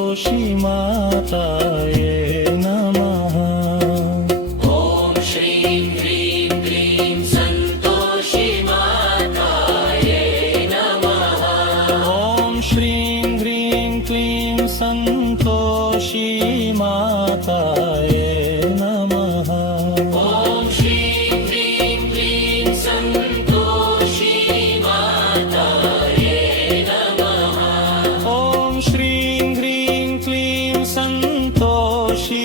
संतोषी माताये नमः ॐ श्रीं ह्रीं क्लीं सन्तोषी मातायै नमः ॐ श्रीं ह्रीं क्लीं संतोषी माताये नमः ॐ श्रीं ह्रीं क्लीं सन्तोषी मातायै नमः ॐ श्रीं ह्रीं क्लीं संतोषी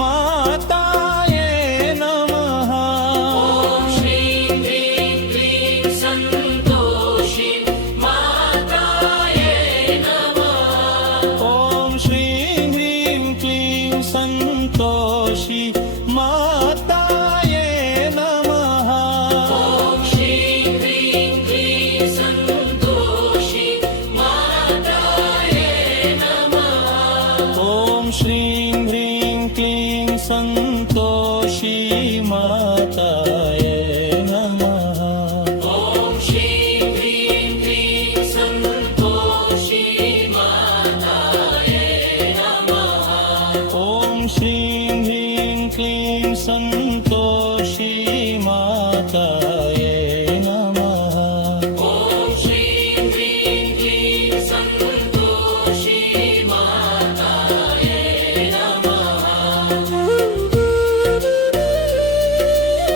माताये नमः ॐ श्रीं ह्रीं क्लीं सन्तोषी मातायै नमः ॐ श्रीं ह्रीं क्लीं संतोषी माताये नमः ॐ श्रीं ह्रीं क्लीं सन्तोषी मातायै नमः ॐ श्रीं ह्रीं क्लीं संतोषी माताये नमः ॐ श्रीं ह्रीं क्लीं सन्तोषी मातायै नमः ॐ श्रीं ह्रीं क्लीं संतोषी माताये नमः ॐ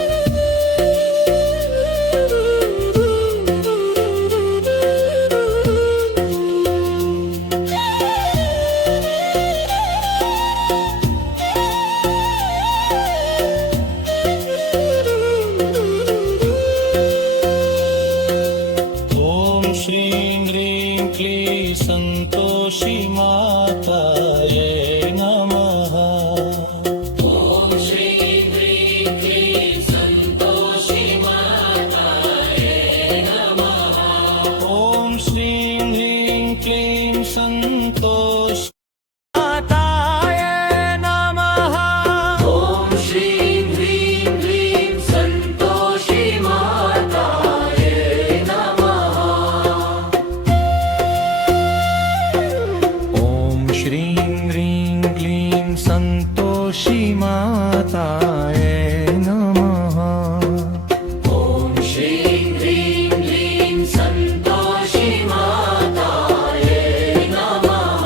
श्रीं ह्रीं क्लीं सन्तोषी मातायै ॐ श्रीं ह्रीं क्लीं संतोषी माताये नमः ॐ श्रीं ह्रीं क्लीं सन्तोषी मातायै नमः ॐ श्रीं ह्रीं क्लीं संतोषी माताये नमः ॐ श्रीं ह्रीं क्लीं सन्तोषी मातायै नमः ॐ श्रीं ह्रीं क्लीं संतोषी माताये नमः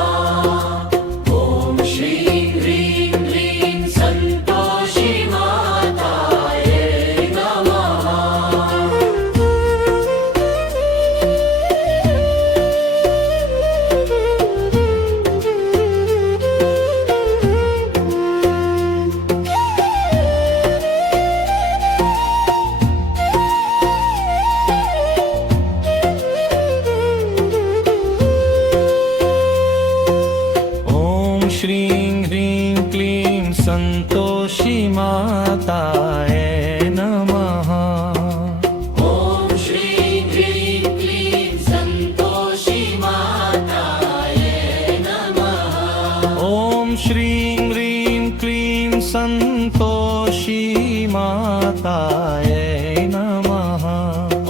ॐ श्रीं ह्रीं क्लीं सन्तोषी मातायै नमः ॐ श्रीं ह्रीं क्लीं सन्तोषी मातायै नमः ॐ श्रीं ह्रीं क्लीं संतोषी माताये नमः ॐ श्रीं ह्रीं क्लीं सन्तोषी मातायै नमः ॐ श्रीं ह्रीं क्लीं संतोषी माताये नमः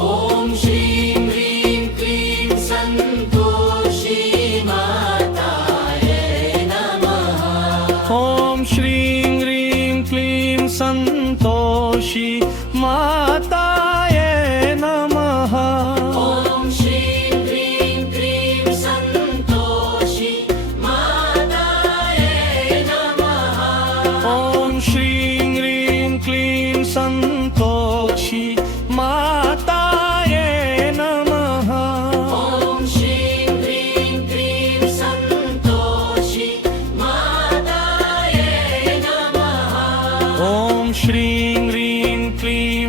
ॐ श्रीं ह्रीं क्लीं सन्तोषी मातायै नमः ॐ श्रीं ह्रीं क्लीं संतोषी माताये नमः ॐ श्रीं ह्रीं क्लीं सन्तोषी मातायै नमः ॐ श्रीं ह्रीं क्लीं संतोषी माताये नमः ॐ श्रीं ह्रीं क्लीं सन्तोषी मातायै नमः ॐ श्रीं ह्रीं क्लीं